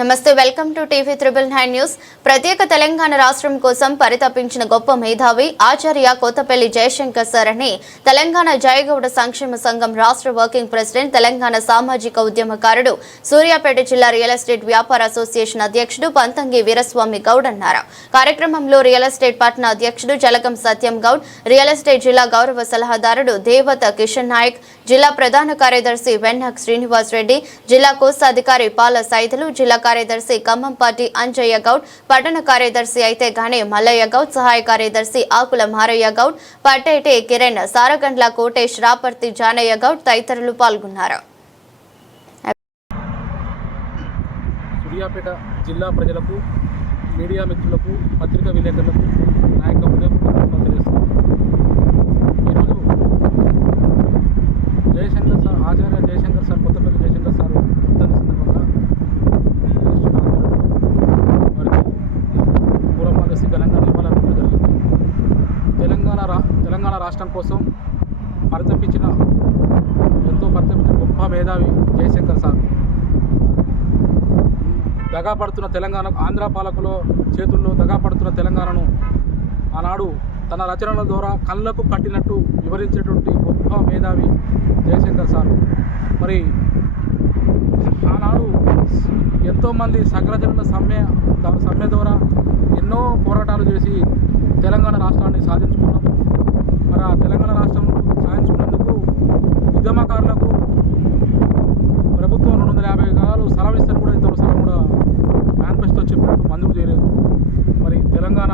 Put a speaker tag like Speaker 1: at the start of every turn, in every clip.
Speaker 1: నమస్తే welcome to TV triple nine news. ప్రత్యేక తెలంగాణ రాష్ట్రం కోసం పరితపించిన గొప్ప మేధావి ఆచార్య కొత్తపల్లి జయశంకర్ సార్ అని తెలంగాణ జయగౌడ సంక్షేమ సంఘం రాష్ట్ర వర్కింగ్ ప్రెసిడెంట్ తెలంగాణ సామాజిక ఉద్యమకారుడు సూర్యాపేట జిల్లా రియల్ ఎస్టేట్ వ్యాపార అసోసియేషన్ అధ్యక్షుడు పంతంగి వీరస్వామి గౌడ్ అన్నారు. కార్యక్రమంలో రియల్ ఎస్టేట్ పట్టణ అధ్యక్షుడు జలగం సత్యం గౌడ్ రియల్ ఎస్టేట్ జిల్లా గౌరవ సలహాదారుడు దేవత కిషన్ నాయక్ జిల్లా ప్రధాన కార్యదర్శి వెన్నక్ శ్రీనివాస్ రెడ్డి జిల్లా కోస్తాధికారి పాల సైదులు జిల్లా కార్యదర్శి ఖమ్మంపాటి అంజయ్య గౌడ్ పట్టణ కార్యదర్శి అయితే గానే మల్లయ్య గౌడ్ సహాయ కార్యదర్శి ఆకుల మారయ్య గౌడ్ పట్టేటి కిరణ్ సారగండ్ల కోటేష్ రాపర్తి జానయ్య గౌడ్ తదితరులు పాల్గొన్నారు.
Speaker 2: సూర్యాపేట జిల్లా ప్రజలకు మీడియా మిత్రులకు పత్రికా విలేకరులకు నా యొక్క హృదయపూర్వక తెలియజేస్తున్నాను ఈరోజు జయశంకర్ సార్ ఆచార్య జయశంకర్ సార్ కొత్తపల్లి జయశంకర్ సార్ వర్ధంతి సందర్భంగా రాష్ట్ర ఆధ్వర్యంలో వారికి పూలమాలేసి ఘనంగా నివాళులర్పించడం జరిగింది తెలంగాణ రా తెలంగాణ రాష్ట్రం కోసం పరితపించిన ఎంతో పరితపించిన గొప్ప మేధావి జయశంకర్ సార్. దగాపడుతున్న తెలంగాణ ఆంధ్ర పాలకుల చేతుల్లో దగాపడుతున్న తెలంగాణను ఆనాడు తన రచనల ద్వారా కళ్ళకు కట్టినట్టు వివరించేటువంటి గొప్ప మేధావి జయశంకర్ సార్. మరి ఆనాడు ఎంతోమంది సగ్రజనుల సమ్మె సమ్మె ద్వారా ఎన్నో పోరాటాలు చేసి తెలంగాణ రాష్ట్రాన్ని సాధించుకున్నాం. తెలంగాణ రాష్ట్రం సాధించుకున్నందుకు ఉద్యమకారులకు ప్రభుత్వం రెండు వందల యాభై గదాలు సలం ఇస్తారు కూడా ఇంతవరకు సలం కూడా మేనిఫెస్టో చెప్పినట్టు మంజూరు చేయలేదు. మరి తెలంగాణ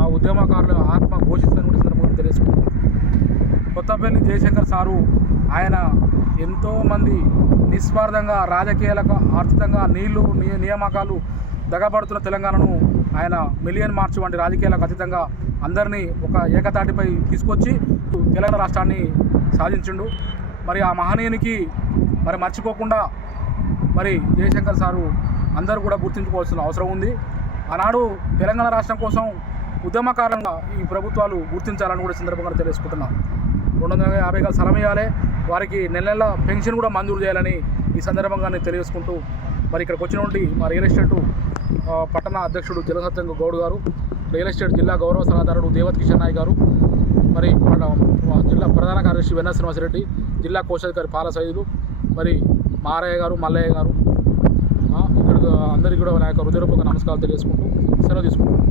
Speaker 2: ఆ ఉద్యమకారుల ఆత్మ ఘోషిస్తాను కూడా సందర్భంగా తెలుసుకుంటాం కొత్తపల్లి జయశంకర్ సారు ఆయన ఎంతోమంది నిస్వార్థంగా రాజకీయాలకు ఆర్థికంగా నీళ్ళు నియ- నియామకాలు దగబడుతున్న తెలంగాణను ఆయన మిలియన్ మార్చ్ వంటి రాజకీయాలకు అతీతంగా అందరినీ ఒక ఏకతాటిపై తీసుకొచ్చి తెలంగాణ రాష్ట్రాన్ని సాధించిండు. మరి ఆ మహనీయునికి మరి మర్చిపోకుండా మరి జయశంకర్ సారు అందరూ కూడా గుర్తించుకోవాల్సిన అవసరం ఉంది. ఆనాడు తెలంగాణ రాష్ట్రం కోసం ఉద్యమకారంగా ఈ ప్రభుత్వాలు గుర్తించాలని కూడా సందర్భంగా తెలుసుకుంటున్నాం రెండు వందల యాభై గల సలం ఇవ్వాలి. వారికి నెల నెల పెన్షన్ కూడా మంజూరు చేయాలని ఈ సందర్భంగా నేను తెలియజేసుకుంటూ మరి ఇక్కడికి వచ్చినటువంటి మా రియల్ ఎస్టేట్ పట్టణ అధ్యక్షుడు జలసత్యంగ గౌడ్ గారు రియల్ ఎస్టేట్ జిల్లా గౌరవ సలహాదారుడు దేవత్ కిషన్ నాయ్ గారు మరి మన జిల్లా ప్రధాన కార్యదర్శి వెన్న శ్రీనివాసరెడ్డి జిల్లా కోశాధికారి పాల సైదులు మరి మారయ్య గారు మల్లయ్య గారు ఇక్కడ అందరికీ కూడా నా యొక్క హృదయపూర్వక నమస్కారాలు తెలియజేసుకుంటూ సెలవు తీసుకుంటున్నాను.